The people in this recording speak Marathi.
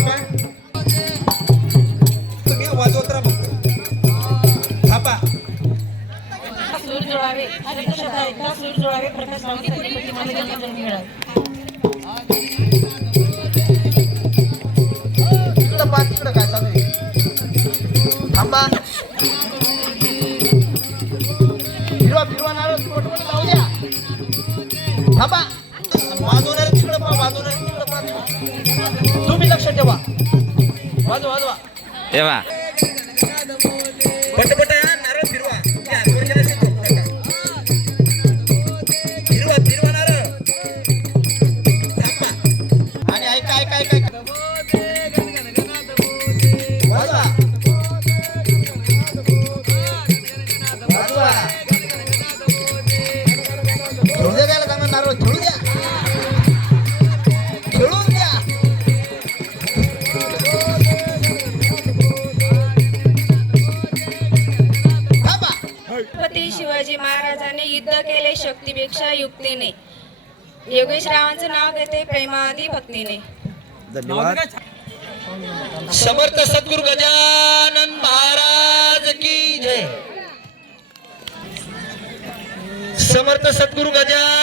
थांबा. तुम्ही वाजवत राहा फक्त. थांबा. सूर जोडावे शब्द एकदा सूर जोडावे प्रकाश रावांसाठी प्रतिमाने जन्मजन्मी मिळावे. तिकडं पहा तिकडं काय चालू आहे. थांबा. फिरवा नारळ मोठं लावू द्या. थांबा. वाजवणार तिकडं पहा वाजवणार तिकडं पहा. तुम्ही लक्ष ठेवा. वाजवा तेव्हा पटपट नारळ फिरवा. त्या पोरग्याला शिकवू नका. फिरवा नारळ. थांबा. आणि ऐका वाजवा. खेळू द्या त्याला चांगला नारळ खेळू द्या. छत्रपती शिवाजी महाराजांनी युद्ध केले शक्तीपेक्षा युक्तीने. योगेश रावांचं नाव घेते प्रेमादी भक्तीने. धन्यवाद. समर्थ सद्गुरु गजानन महाराज की जय. समर्थ सद्गुरु गजानन